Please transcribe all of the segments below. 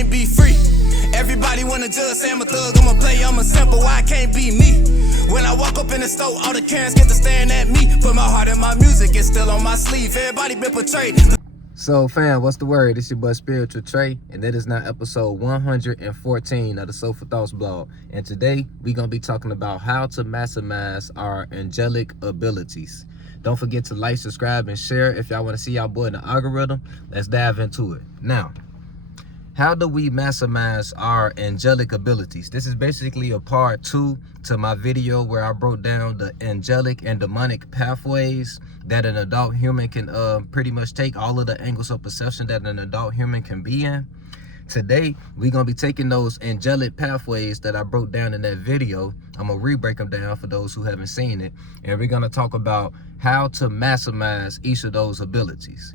can't be free. Everybody wanna judge, say I'm a thug, I'm a player, I'm a simple, why I can't be me? When I walk up in the store, all the Karens get to staring at me. Put my heart in my music, it's still on my sleeve. Everybody been portrayed. So fam, what's the word? It's your boy Spiritual Trey, and that is now episode 114 of the Soulful Thoughts blog. And today we gonna be talking about how to maximize our angelic abilities. Don't forget to like, subscribe, and share if y'all want to see y'all boy in the algorithm. Let's dive into it. Now, how do we maximize our angelic abilities? This is basically a part 2 to my video where I broke down the angelic and demonic pathways that an adult human can pretty much take, all of the angles of perception that an adult human can be in. Today, we're going to be taking those angelic pathways that I broke down in that video. I'm going to re-break them down for those who haven't seen it. And we're going to talk about how to maximize each of those abilities.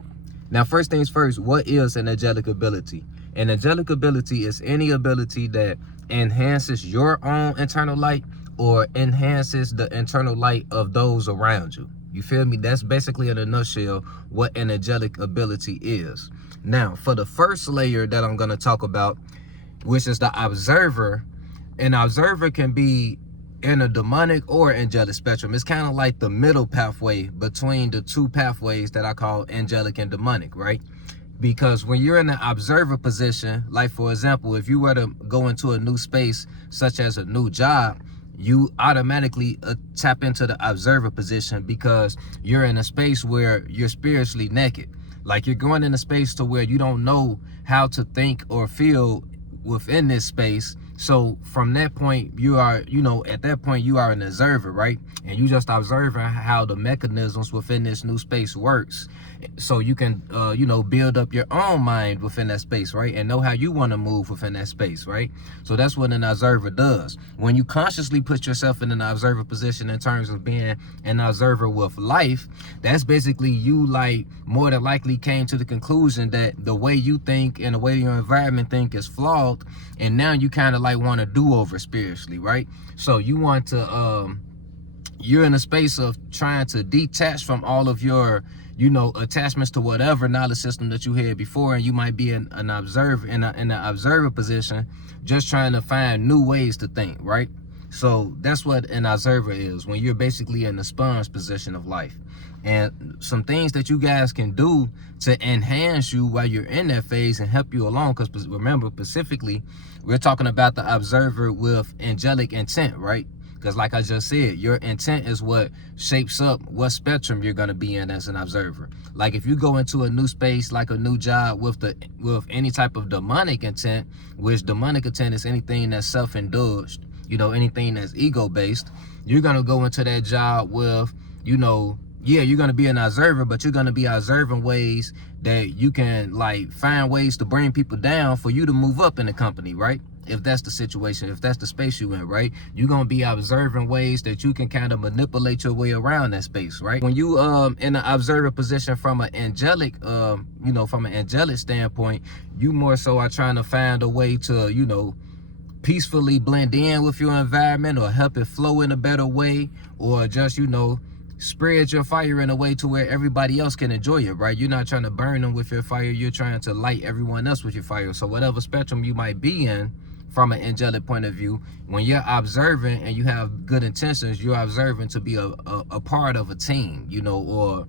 Now, first things first, what is an angelic ability? An angelic ability is any ability that enhances your own internal light or enhances the internal light of those around you. You feel me? That's basically in a nutshell what an angelic ability is. Now, for the first layer that I'm going to talk about, which is the observer, an observer can be in a demonic or angelic spectrum. It's kind of like the middle pathway between the two pathways that I call angelic and demonic, right? Because when you're in the observer position, like for example, if you were to go into a new space, such as a new job, you automatically tap into the observer position because you're in a space where you're spiritually naked. Like you're going in a space to where you don't know how to think or feel within this space. So from that point, you are, at that point, you are an observer, right? And you just observing how the mechanisms within this new space works. So you can, build up your own mind within that space, right? And know how you want to move within that space, right? So that's what an observer does. When you consciously put yourself in an observer position in terms of being an observer with life, that's basically you more than likely came to the conclusion that the way you think and the way your environment think is flawed. And now you kind of want to do over spiritually, right? So you want to, you're in a space of trying to detach from all of your attachments to whatever knowledge system that you had before, and you might be an observer in an observer position, just trying to find new ways to think, right? So that's what an observer is, when you're basically in the sponge position of life. And some things that you guys can do to enhance you while you're in that phase and help you along, because remember, specifically, we're talking about the observer with angelic intent, right? Because like I just said, your intent is what shapes up what spectrum you're going to be in as an observer. Like if you go into a new space, like a new job with any type of demonic intent, which demonic intent is anything that's self-indulged, anything that's ego-based, you're going to go into that job with, you're going to be an observer, but you're going to be observing ways that you can find ways to bring people down for you to move up in the company, right? If that's the situation, if that's the space you in, right? You're going to be observing ways that you can kind of manipulate your way around that space, right? When you in an observer position from an angelic, from an angelic standpoint, you more so are trying to find a way to, peacefully blend in with your environment or help it flow in a better way, or just, spread your fire in a way to where everybody else can enjoy it, right? You're not trying to burn them with your fire. You're trying to light everyone else with your fire. So whatever spectrum you might be in from an angelic point of view, when you're observing and you have good intentions, you're observing to be a part of a team, or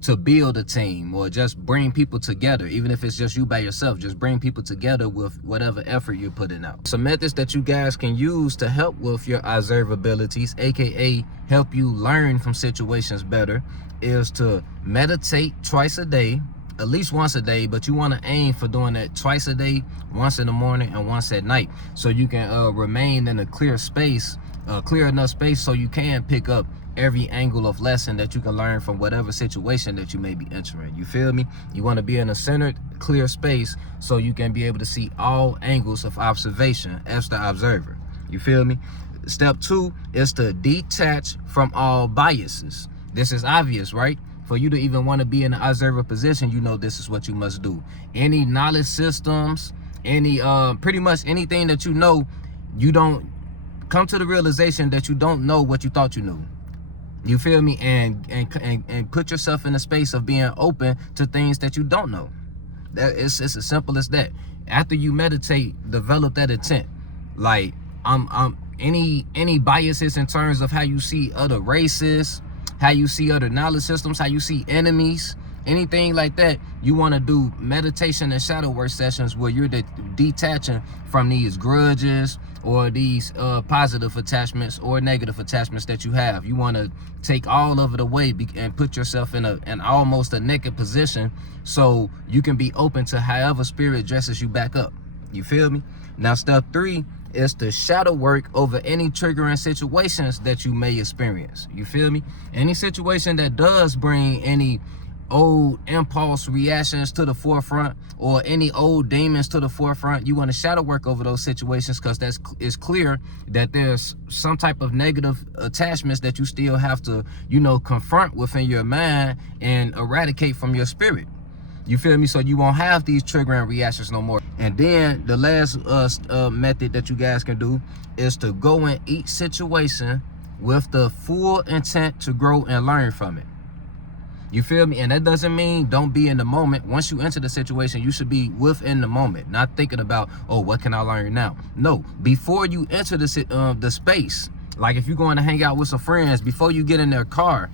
to build a team, or just bring people together. Even if it's just you by yourself, just bring people together with whatever effort you're putting out. Some methods that you guys can use to help with your observabilities, aka help you learn from situations better, is to meditate twice a day, at least once a day, but you want to aim for doing that twice a day, once in the morning and once at night, so you can remain in a clear space, clear enough space so you can pick up every angle of lesson that you can learn from whatever situation that you may be entering. You feel me? You want to be in a centered, clear space so you can be able to see all angles of observation as the observer. You feel me? Step 2 is to detach from all biases. This is obvious, right? For you to even want to be in an observer position, this is what you must do. Any knowledge systems, any pretty much anything that you don't come to the realization that you don't know what you thought you knew. You feel me? And put yourself in a space of being open to things that you don't know. It's as simple as that. After you meditate, develop that intent. Like, any biases in terms of how you see other races, how you see other knowledge systems, how you see enemies, anything like that, you want to do meditation and shadow work sessions where you're detaching from these grudges or these positive attachments or negative attachments that you have. You want to take all of it away and put yourself in an almost a naked position so you can be open to however spirit dresses you back up. You feel me? Now, step 3 is to shadow work over any triggering situations that you may experience. You feel me? Any situation that does bring any old impulse reactions to the forefront or any old demons to the forefront, you want to shadow work over those situations, because it's clear that there's some type of negative attachments that you still have to, confront within your mind and eradicate from your spirit. You feel me? So you won't have these triggering reactions no more. And then the last method that you guys can do is to go in each situation with the full intent to grow and learn from it. You feel me? And that doesn't mean don't be in the moment. Once you enter the situation, you should be within the moment, not thinking about, oh, what can I learn now? No, before you enter the space, like if you're going to hang out with some friends, before you get in their car,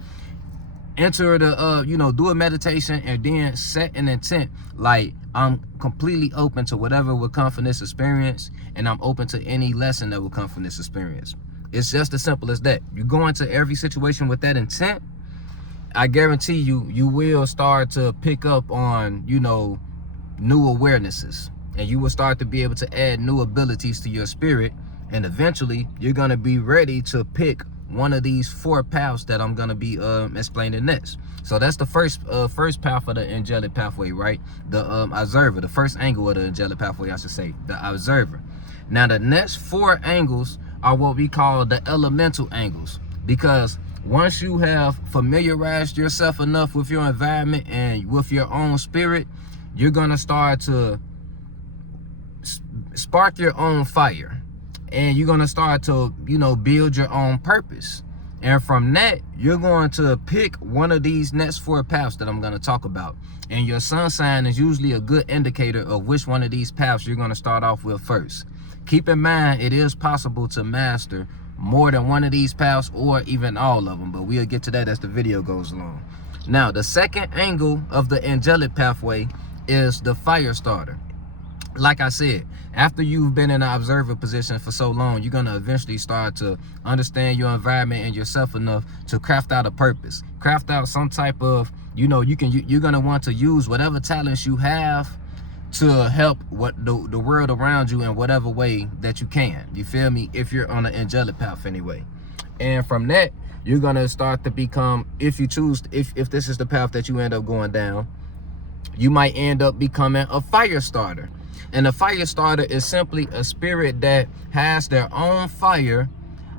enter the do a meditation and then set an intent like, I'm completely open to whatever will come from this experience, and I'm open to any lesson that will come from this experience. It's just as simple as that. You go into every situation with that intent, I guarantee you will start to pick up on new awarenesses, and you will start to be able to add new abilities to your spirit, and eventually you're going to be ready to pick one of these 4 paths that I'm gonna be explaining next. So that's the first path of the angelic pathway, right? The observer, the first angle of the angelic pathway, I should say, the observer. Now the next 4 angles are what we call the elemental angles, because once you have familiarized yourself enough with your environment and with your own spirit, you're gonna start to spark your own fire. And you're going to start to, build your own purpose. And from that, you're going to pick one of these next 4 paths that I'm going to talk about. And your sun sign is usually a good indicator of which one of these paths you're going to start off with first. Keep in mind, it is possible to master more than one of these paths or even all of them. But we'll get to that as the video goes along. Now, the second angle of the angelic pathway is the fire starter. Like I said, after you've been in an observer position for so long, you're going to eventually start to understand your environment and yourself enough to craft out a purpose. Craft out some type of, you're going to want to use whatever talents you have to help the world around you in whatever way that you can. You feel me? If you're on an angelic path anyway. And from that, you're going to start to become, if you choose, if this is the path that you end up going down, you might end up becoming a fire starter. And a fire starter is simply a spirit that has their own fire,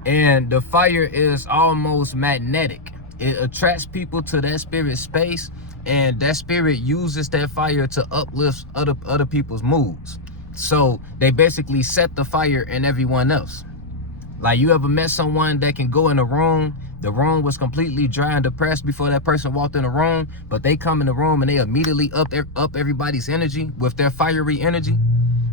and the fire is almost magnetic. It attracts people to that spirit space, and that spirit uses that fire to uplift other people's moods. So they basically set the fire in everyone else. Like, you ever met someone that can go in a room, the room was completely dry and depressed before that person walked in the room, but they come in the room and they immediately up everybody's energy with their fiery energy,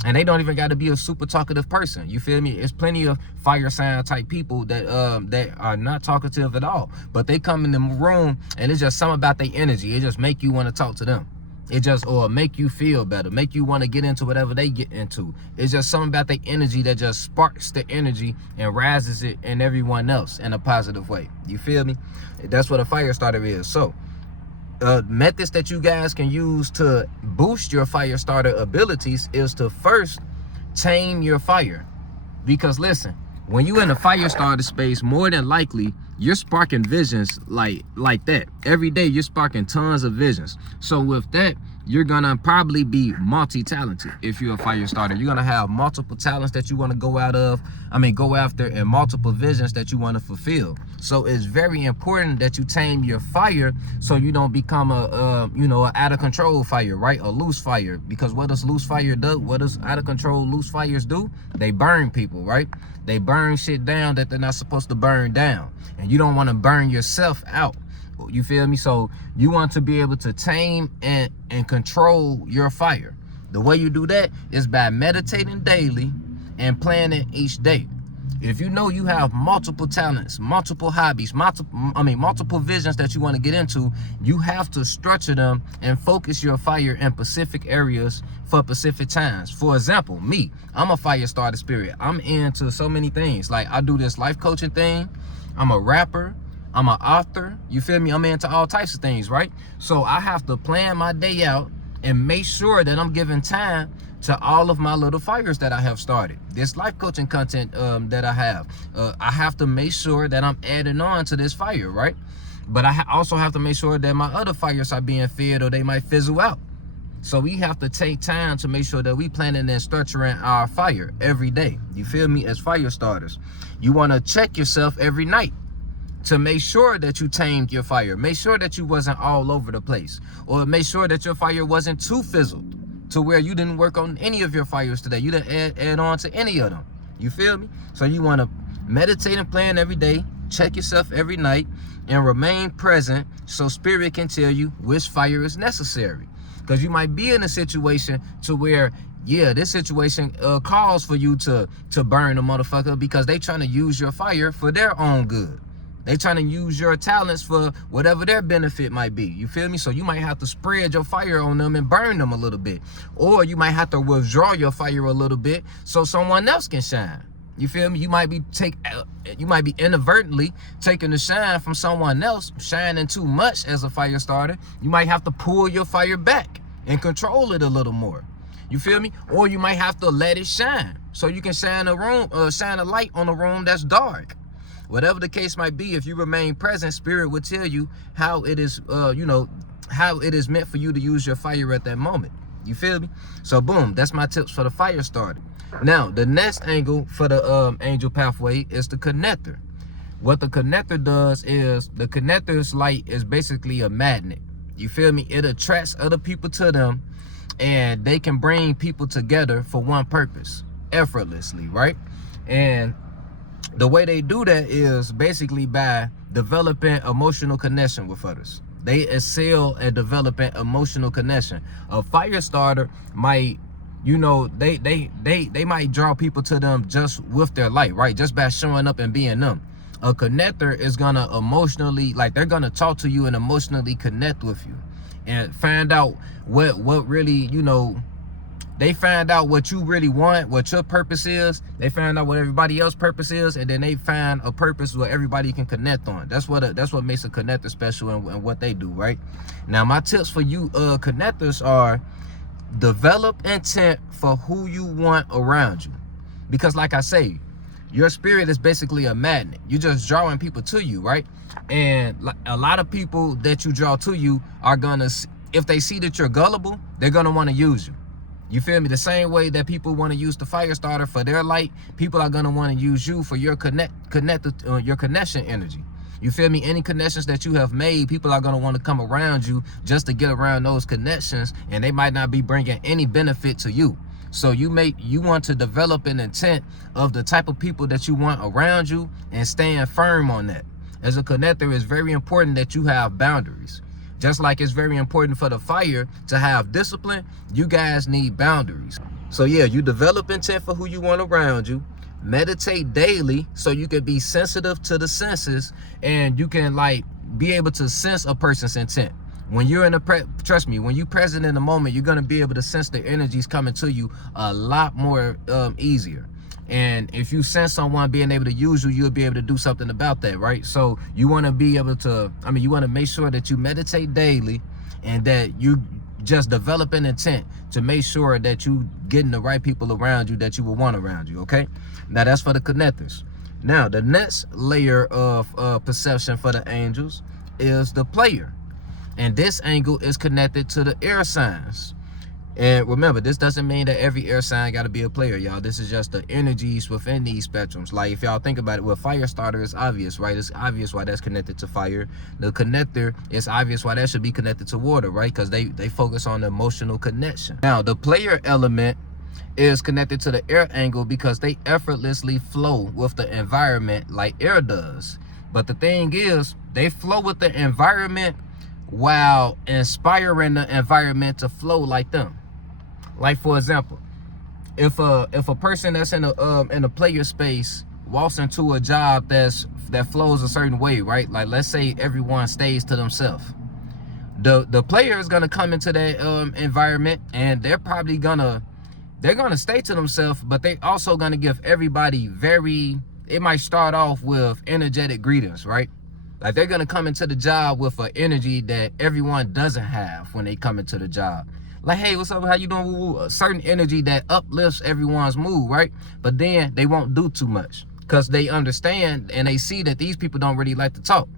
and they don't even got to be a super talkative person. You feel me? There's plenty of fire sign type people that are not talkative at all, but they come in the room and it's just something about their energy. It just make you want to talk to them. It just, or make you feel better, make you want to get into whatever they get into. It's just something about the energy that just sparks the energy and rises it in everyone else in a positive way. You feel me? That's what a fire starter is. So methods that you guys can use to boost your fire starter abilities is to first tame your fire. Because listen, when you in a fire starter space, more than likely you're sparking visions like that. Every day you're sparking tons of visions. So with that, you're gonna probably be multi-talented. If you're a fire starter, you're gonna have multiple talents that you want to go after, and multiple visions that you want to fulfill. So it's very important that you tame your fire so you don't become a out of control fire, right? A loose fire. Because what does loose fire do? What does out of control loose fires do? They burn people, right? They burn shit down that they're not supposed to burn down. And you don't want to burn yourself out. You feel me? So you want to be able to tame and control your fire. The way you do that is by meditating daily and planning each day. If you know you have multiple talents, multiple hobbies, multiple visions that you want to get into, you have to structure them and focus your fire in specific areas for specific times. For example, me, I'm a fire starter spirit. I'm into so many things. Like, I do this life coaching thing. I'm a rapper. I'm an author. You feel me? I'm into all types of things, right? So I have to plan my day out and make sure that I'm giving time to all of my little fires that I have started. This life coaching content that I have to make sure that I'm adding on to this fire, right? But I also have to make sure that my other fires are being fed, or they might fizzle out. So we have to take time to make sure that we planning and structuring our fire every day. You feel me? As fire starters, you want to check yourself every night to make sure that you tamed your fire. Make sure that you wasn't all over the place, or make sure that your fire wasn't too fizzled to where you didn't work on any of your fires today. You didn't add on to any of them. You feel me? So you want to meditate and plan every day, check yourself every night, and remain present so spirit can tell you which fire is necessary. Because you might be in a situation to where, yeah, this situation calls for you to burn a motherfucker because they trying to use your fire for their own good. They trying to use your talents for whatever their benefit might be. You feel me? So you might have to spread your fire on them and burn them a little bit. Or you might have to withdraw your fire a little bit so someone else can shine. You feel me? You might be inadvertently taking the shine from someone else, shining too much as a fire starter. You might have to pull your fire back and control it a little more. You feel me? Or you might have to let it shine so you can shine a light on a room that's dark. Whatever the case might be, if you remain present, spirit will tell you how it is, how it is meant for you to use your fire at that moment. You feel me? So boom, that's my tips for the fire starter. Now, the next angle for the angel pathway is the connector. What the connector does is, the connector's light is basically a magnet. You feel me? It attracts other people to them, and they can bring people together for one purpose, effortlessly, right? And the way they do that is basically by developing emotional connection with others. They excel at developing emotional connection. A fire starter might, they might draw people to them just with their light, right? Just by showing up and being them. A connector is gonna emotionally, they're gonna talk to you and emotionally connect with you and find out what really, they find out what you really want, what your purpose is. They find out what everybody else's purpose is, and then they find a purpose where everybody can connect on. That's what makes a connector special and what they do, right? Now, my tips for you connectors are: develop intent for who you want around you. Because like I say, your spirit is basically a magnet. You're just drawing people to you, right? And a lot of people that you draw to you are gonna, if they see that you're gullible, they're gonna want to use you. You feel me? The same way that people want to use the fire starter for their light, people are gonna want to use you for your your connection energy. You feel me? Any connections that you have made, people are gonna want to come around you just to get around those connections, and they might not be bringing any benefit to you. So you want to develop an intent of the type of people that you want around you and stand firm on that. As a connector, it's very important that you have boundaries. Just like it's very important for the fire to have discipline, you guys need boundaries. So yeah, you develop intent for who you want around you. Meditate daily so you can be sensitive to the senses, and you can be able to sense a person's intent. When you're trust me, when you're present in the moment, you're gonna be able to sense the energies coming to you a lot more easier. And if you sense someone being able to use you, you'll be able to do something about that, right? So you want to be able to, you want to make sure that you meditate daily, and that you just develop an intent to make sure that you getting the right people around you that you will want around you, okay? Now that's for the connectors. Now the next layer of perception for the angels is the player. And this angle is connected to the air signs. And remember, this doesn't mean that every air sign got to be a player, y'all. This is just the energies within these spectrums. Like, if y'all think about it, with fire starter, it's obvious, right? It's obvious why that's connected to fire. The connector, it's obvious why that should be connected to water, right? Because they focus on the emotional connection. Now, the player element is connected to the air angle because they effortlessly flow with the environment like air does. But the thing is, they flow with the environment while inspiring the environment to flow like them. Like for example, if a person that's in a player space walks into a job that flows a certain way, right? Like let's say everyone stays to themselves. The player is gonna come into that environment, and they're gonna stay to themselves, but they also gonna give everybody it might start off with energetic greetings, right? Like they're gonna come into the job with an energy that everyone doesn't have when they come into the job. Like, hey, what's up? How you doing? A certain energy that uplifts everyone's mood, right? But then they won't do too much because they understand and they see that these people don't really like to talk.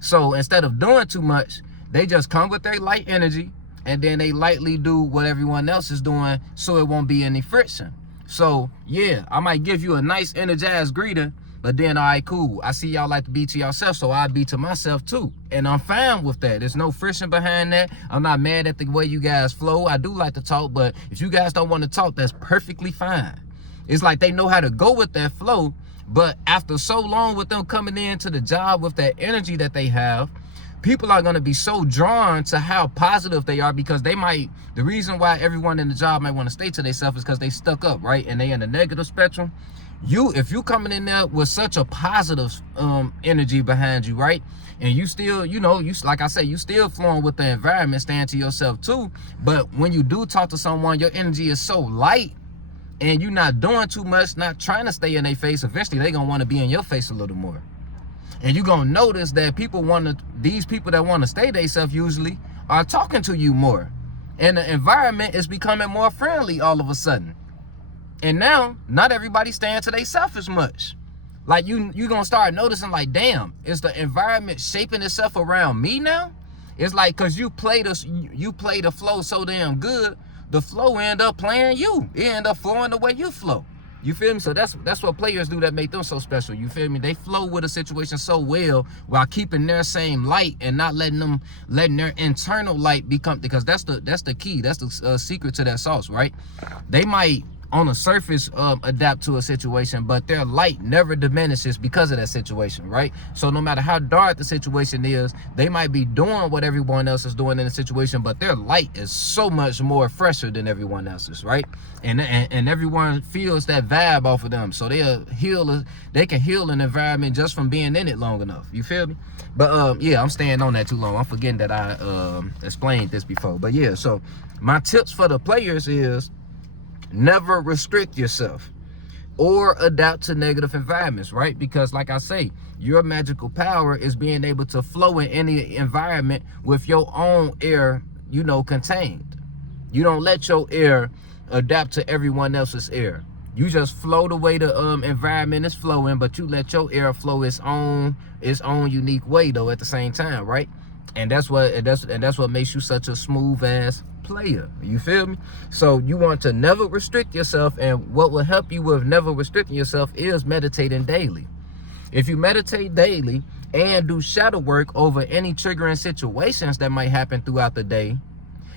So instead of doing too much, they just come with their light energy, and then they lightly do what everyone else is doing, so it won't be any friction. So yeah, I might give you a nice energized greeter, but then, all right, cool, I see y'all like to be to yourself, so I be to myself too. And I'm fine with that. There's no friction behind that. I'm not mad at the way you guys flow. I do like to talk, but if you guys don't want to talk, that's perfectly fine. It's like they know how to go with that flow, but after so long with them coming into the job with that energy that they have, people are going to be so drawn to how positive they are, because the reason why everyone in the job might want to stay to themselves is because they stuck up, right? And they in the negative spectrum. If you coming in there with such a positive energy behind you, right? And you still, like I say, you still flowing with the environment, staying to yourself too. But when you do talk to someone, your energy is so light, and you're not doing too much, not trying to stay in their face. Eventually, they're going to want to be in your face a little more. And you're going to notice that these people that want to stay themselves usually are talking to you more. And the environment is becoming more friendly all of a sudden. And now, not everybody's staying to themselves as much. Like you're going to start noticing, like, damn, is the environment shaping itself around me now? It's like, because you play the flow so damn good, the flow end up playing you. It end up flowing the way you flow. You feel me? So that's what players do that make them so special. You feel me? They flow with a situation so well while keeping their same light and not letting their internal light become, because that's the key. That's the secret to that sauce, right? They might on the surface adapt to a situation, but their light never diminishes because of that situation, right? So no matter how dark the situation is, they might be doing what everyone else is doing in the situation, but their light is so much more fresher than everyone else's, right? And everyone feels that vibe off of them, so they can heal an environment just from being in it long enough. You feel me? But yeah, I'm staying on that too long. I'm forgetting that I explained this before. But yeah, so my tips for the players is never restrict yourself or adapt to negative environments, right? Because like I say, your magical power is being able to flow in any environment with your own air, contained. You don't let your air adapt to everyone else's air. You just flow the way the environment is flowing, but you let your air flow its own unique way though at the same time, right? And that's what makes you such a smooth ass player. You feel me? So you want to never restrict yourself, and what will help you with never restricting yourself is meditating daily. If you meditate daily and do shadow work over any triggering situations that might happen throughout the day,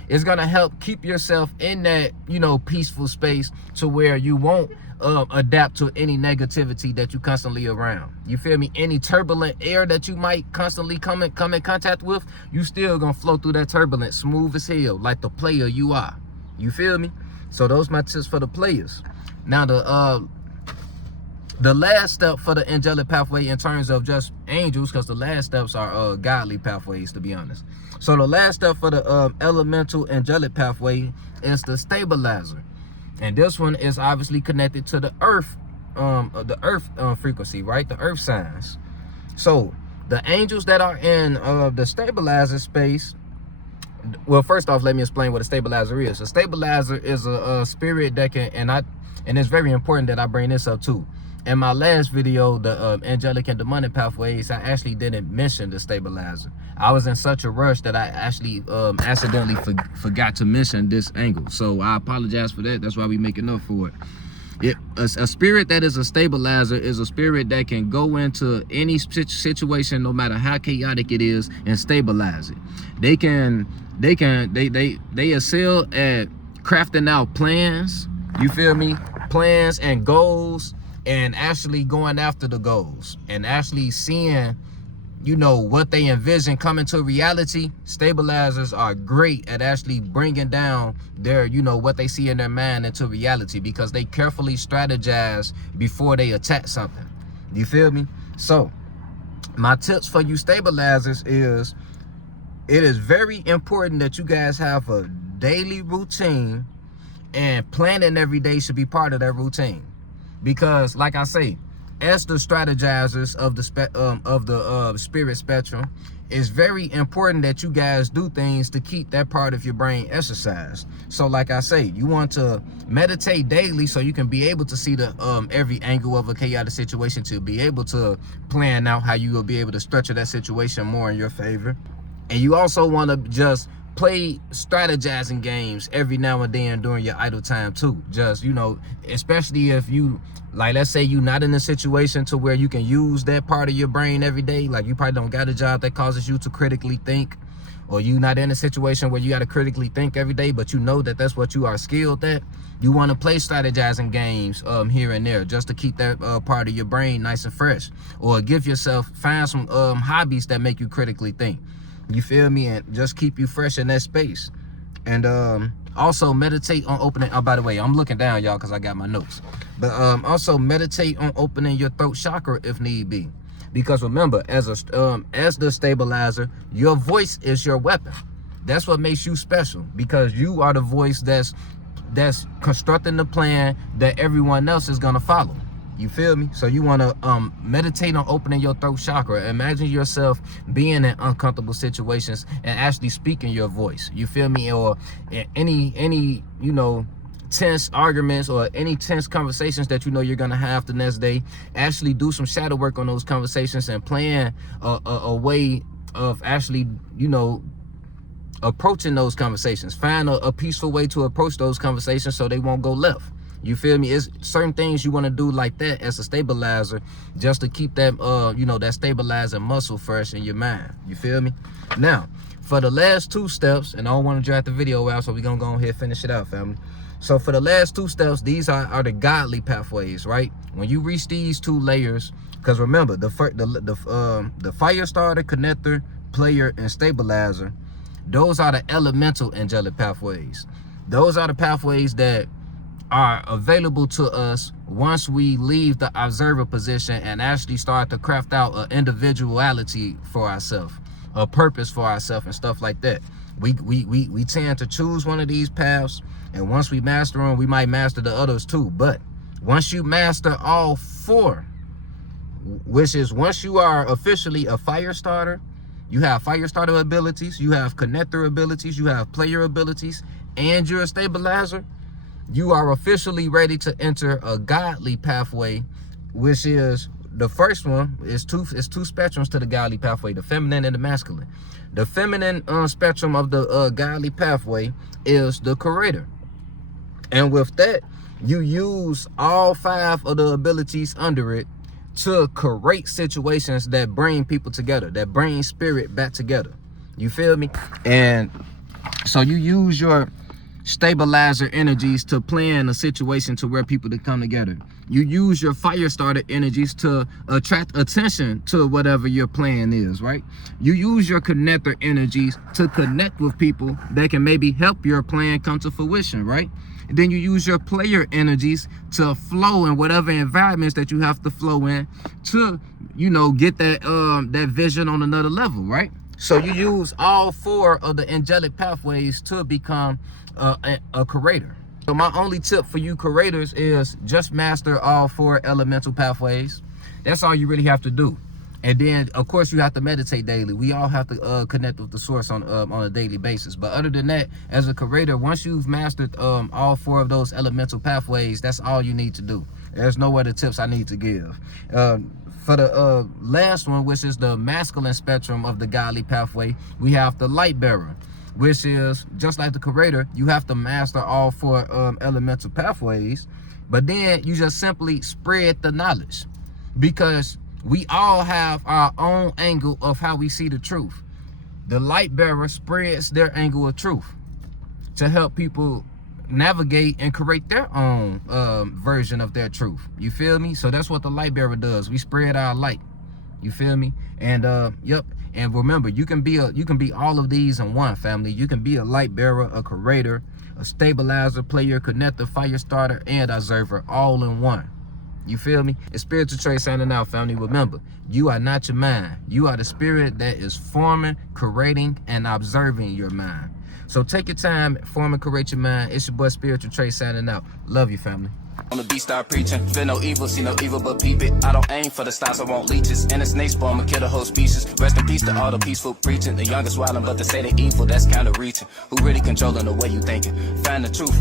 it's gonna help keep yourself in that peaceful space to where you won't adapt to any negativity that you constantly around. You feel me? Any turbulent air that you might constantly come in contact with, you still gonna flow through that turbulence smooth as hell, like the player you are. You feel me? So those my tips for the players. Now the last step for the angelic pathway in terms of just angels, because the last steps are godly pathways, to be honest. So the last step for the elemental angelic pathway is the stabilizer. And this one is obviously connected to the earth frequency, right? The earth signs. So the angels that are in the stabilizer space, well, first off, let me explain what a stabilizer is. A stabilizer is a spirit that can, and it's very important that I bring this up too. In my last video, the angelic and demonic pathways, I actually didn't mention the stabilizer. I was in such a rush that I actually accidentally forgot to mention this angle. So I apologize for that. That's why we making up for it. A spirit that is a stabilizer is a spirit that can go into any situation, no matter how chaotic it is, and stabilize it. They excel at crafting out plans. You feel me? Plans and goals, and actually going after the goals, and actually seeing you know, what they envision coming to reality, stabilizers are great at actually bringing down their, you know, what they see in their mind into reality, because they carefully strategize before they attack something. You feel me? So my tips for you stabilizers is, it is very important that you guys have a daily routine, and planning every day should be part of that routine. Because like I say, as the strategizers of the spirit spectrum, it's very important that you guys do things to keep that part of your brain exercised. So like I say, you want to meditate daily so you can be able to see the every angle of a chaotic situation, to be able to plan out how you will be able to structure that situation more in your favor. And you also want to just play strategizing games every now and then during your idle time too. Just, you know, especially if you, like, let's say you're not in a situation to where you can use that part of your brain every day. Like, you probably don't got a job that causes you to critically think, or you not in a situation where you got to critically think every day, but you know that that's what you are skilled at. You want to play strategizing games here and there, just to keep that part of your brain nice and fresh. Or give yourself, find some hobbies that make you critically think. You feel me? And just keep you fresh in that space. And also meditate on opening, oh, by the way, I'm looking down, y'all, because I got my notes. But also meditate on opening your throat chakra if need be. Because remember, as the stabilizer, your voice is your weapon. That's what makes you special, because you are the voice that's constructing the plan that everyone else is gonna follow. You feel me? So you want to meditate on opening your throat chakra. Imagine yourself being in uncomfortable situations and actually speaking your voice. You feel me? Or any you know, tense arguments or any tense conversations that you know you're gonna have the next day, actually do some shadow work on those conversations and plan a way of actually, you know, approaching those conversations. Find a peaceful way to approach those conversations so they won't go left. You feel me? It's certain things you want to do like that as a stabilizer, just to keep that you know, that stabilizing muscle fresh in your mind. You feel me? Now, for the last two steps, and I don't want to drag the video out, so we're gonna go ahead and finish it out, family. So for the last two steps, these are the godly pathways, right? When you reach these two layers, because remember, the fire starter, connector, player, and stabilizer, those are the elemental angelic pathways. Those are the pathways that are available to us once we leave the observer position and actually start to craft out an individuality for ourselves, a purpose for ourselves, and stuff like that. We tend to choose one of these paths, and once we master them, we might master the others too. But once you master all four, which is once you are officially a fire starter, you have fire starter abilities, you have connector abilities, you have player abilities, and you're a stabilizer, you are officially ready to enter a godly pathway, which is, the first one is two spectrums to the godly pathway, the feminine and the masculine. The feminine spectrum of the godly pathway is the creator. And with that, you use all five of the abilities under it to create situations that bring people together, that bring spirit back together. You feel me? And so you use your stabilizer energies to plan a situation to where people to come together. You use your fire starter energies to attract attention to whatever your plan is, right? You use your connector energies to connect with people that can maybe help your plan come to fruition, right? And then you use your player energies to flow in whatever environments that you have to flow in to, you know, get that that vision on another level, right? So you use all four of the angelic pathways to become a creator. So my only tip for you creators is just master all four elemental pathways. That's all you really have to do. And then, of course, you have to meditate daily. We all have to connect with the source on a daily basis. But other than that, as a creator, once you've mastered all four of those elemental pathways, that's all you need to do. There's no other tips I need to give. For the last one, which is the masculine spectrum of the godly pathway, we have the light bearer, which is just like the creator. You have to master all four elemental pathways, but then you just simply spread the knowledge, because we all have our own angle of how we see the truth. The light bearer spreads their angle of truth to help people navigate and create their own version of their truth. You feel me? So that's what the light bearer does. We spread our light. You feel me? And yep. And remember, you can be all of these in one, family. You can be a light bearer, a curator, a stabilizer, player, connector, fire starter, and observer, all in one. You feel me? It's Spiritual Trey signing out, family. Remember, you are not your mind. You are the spirit that is forming, creating, and observing your mind. So take your time, form and create your mind. It's your boy Spiritual Trey signing out. Love you, family. On the beat, start preaching. Feel no evil, see no evil but peep it. I don't aim for the stars, I want leeches. And a snake spawn, I'ma kill the whole species. Rest in peace to all the peaceful preaching. The youngest wildin', but they say they evil, that's kinda reaching. Who really controlling the way you thinking? Find the truth.